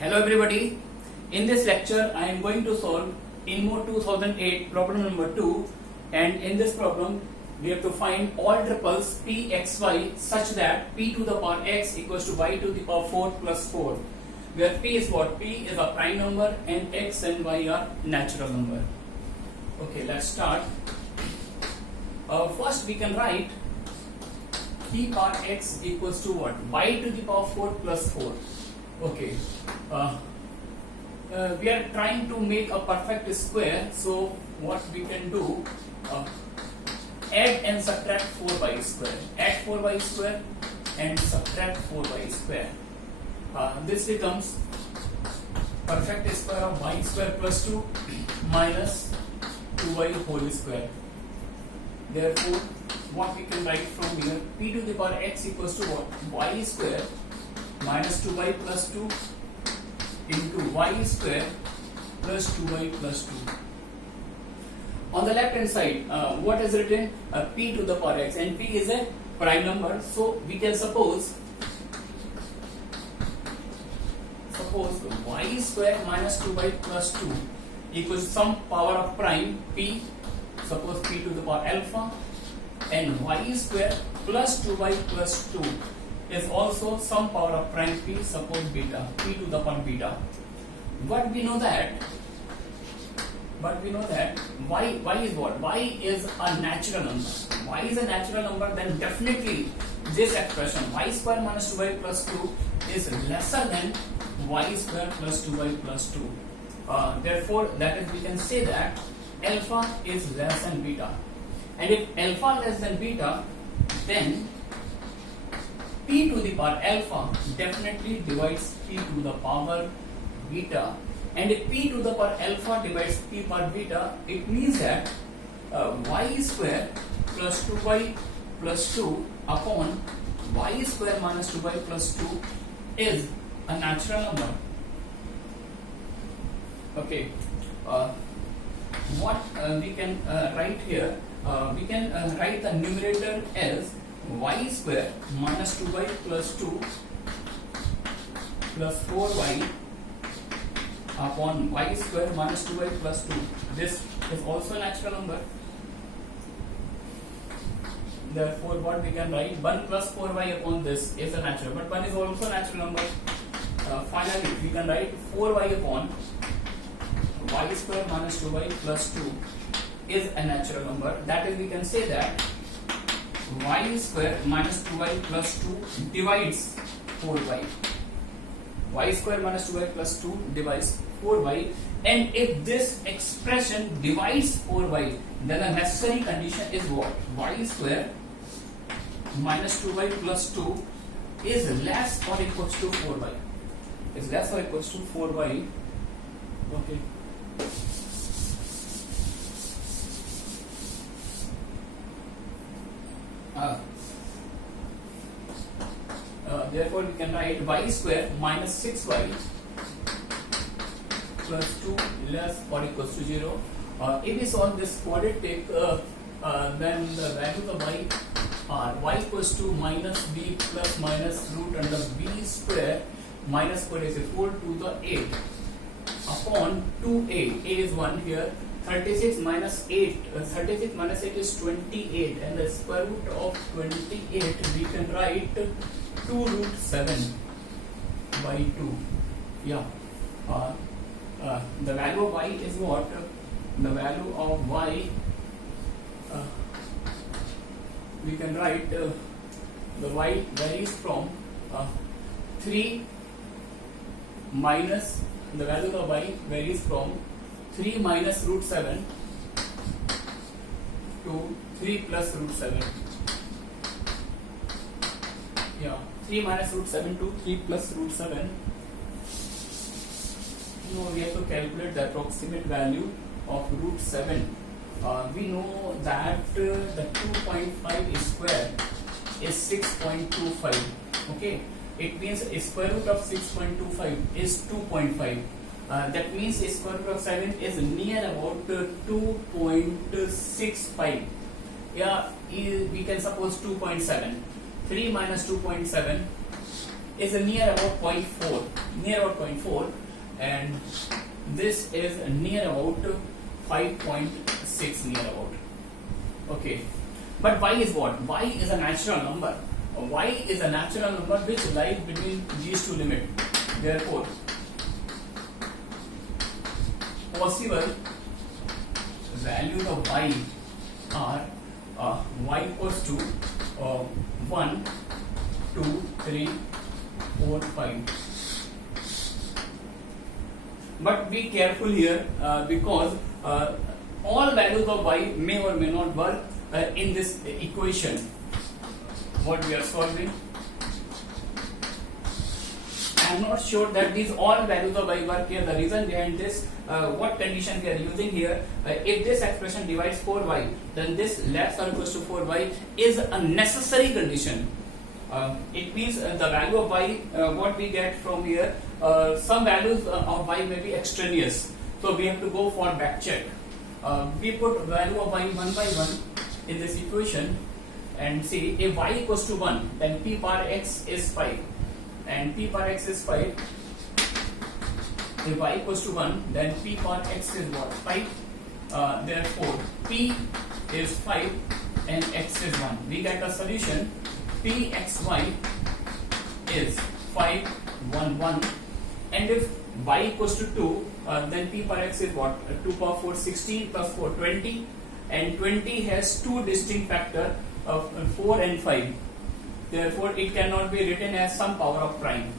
Hello everybody. In this lecture I am going to solve InMode 2008 problem number 2, and in this problem we have to find all triples pxy such that p to the power x equals to y to the power 4 plus 4, where p is what? P is a prime number and x and y are natural number. Okay, let's start. First we can write p power x equals to what? Y to the power 4 plus 4. Okay, we are trying to make a perfect square, so what we can do, add and subtract 4y square, add 4y square and subtract 4y square. This becomes perfect square of y square plus 2 minus 2y whole square. Therefore, what we can write from here, p to the power x equals to what? Y square minus 2y plus 2 into y square plus 2y plus 2. On the left hand side, what is written? P to the power x, and p is a prime number, so we can suppose y square minus 2y plus 2 equals some power of prime p, suppose p to the power alpha, and y square plus 2y plus 2 is also some power of prime p, suppose beta, p to the power beta. But we know that y is what? Y is a natural number. Y is a natural number, then definitely this expression y square minus 2y plus 2 is lesser than y square plus 2y plus 2. Therefore, that is, we can say that alpha is less than beta. And if alpha less than beta, then p to the power alpha definitely divides p to the power beta. And if p to the power alpha divides p power beta, it means that y square plus 2y plus 2 upon y square minus 2y plus 2 is a natural number. Okay, what we can write here, we can write the numerator as y square minus 2y plus 2 plus 4y upon y square minus 2y plus 2. This is also a natural number. Therefore, what we can write, 1 plus 4y upon this is a natural, but 1 is also a natural number. Finally, we can write 4y upon y square minus 2y plus 2 is a natural number. That is, we can say that y square minus 2y plus 2 divides 4y. Y square minus 2y plus 2 divides 4y, and if this expression divides 4y, then the necessary condition is what? Y square minus 2y plus 2 is less or equals to 4y. Is less or equals to 4y. Okay. Therefore, we can write y square minus 6y plus 2 less or equals to 0. If we solve this quadratic, then the values of y are y equals to minus b plus minus root under b square minus 4 is equal to the 8 upon 2a. A is 1 here. 36 minus 8, 36 minus 8 is 28, and the square root of 28 we can write 2 root 7 by 2. Yeah. The value of y is what? The value of y, we can write the y varies from 3 minus, the value of y varies from 3 minus root 7 to 3 plus root 7. Yeah, 3 minus root 7 to 3 plus root 7. Now we have to calculate the approximate value of root 7. We know that the 2.5 square is 6.25. Okay, it means a square root of 6.25 is 2.5. That means a square root of 7 is near about 2.65. Yeah, we can suppose 2.7. 3 minus 2.7 is near about 0.4. near about 0.4, and this is near about 5.6 near about. Okay, but y is what? Y is a natural number. Y is a natural number which lies between these two limits. Therefore, possible values of y are y equals to 1, 2, 3, 4, 5. But be careful here because all values of y may or may not work in this equation what we are solving. I am not sure that these all values of y work here. The reason behind this, what condition we are using here, if this expression divides 4y, then this less or equals to 4y is a necessary condition. It means the value of y, what we get from here, some values of y may be extraneous. So we have to go for back check. We put value of y one by one in this equation and see if y equals to 1, then p power x is 5. And p power x is 5. If y equals to 1, then p power x is what? 5. Therefore, p is 5 and x is 1. We get a solution. Pxy is 5, 1, 1. And if y equals to 2, then p power x is what? 2 power 4, 16 plus 4, 20. And 20 has two distinct factors of 4 and 5. Therefore, it cannot be written as some power of prime.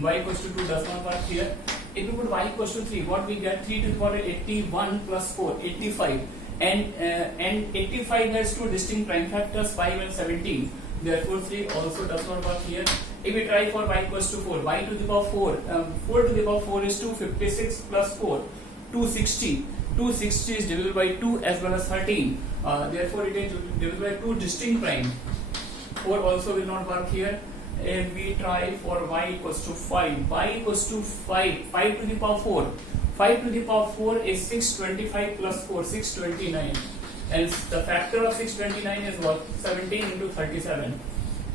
Y equals to 2 does not work here. If we put y equals to 3, what we get? 3 to the power 81 plus 4, 85. And 85 has two distinct prime factors, 5 and 17. Therefore, 3 also does not work here. If we try for y equals to 4, y to the power 4, 4 to the power 4 is 256 plus 4, 260. 260 is divisible by 2 as well as 13. Therefore, it is divisible by 2 distinct prime. 4 also will not work here. If we try for y equals to 5, y equals to 5, 5 to the power 4. 5 to the power 4 is 625 plus 4, 629. And the factor of 629 is what? 17 into 37.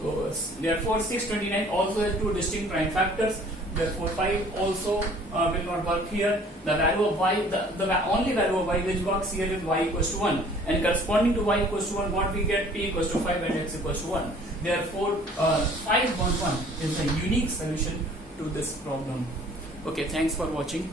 So, therefore, 629 also has two distinct prime factors. Therefore, 5 also will not work here. The value of y, the only value of y which works here is y equals to 1. And corresponding to y equals to 1, what we get? P equals to 5 and x equals to 1. Therefore, 5, 1, 1 is the unique solution to this problem. Okay, thanks for watching.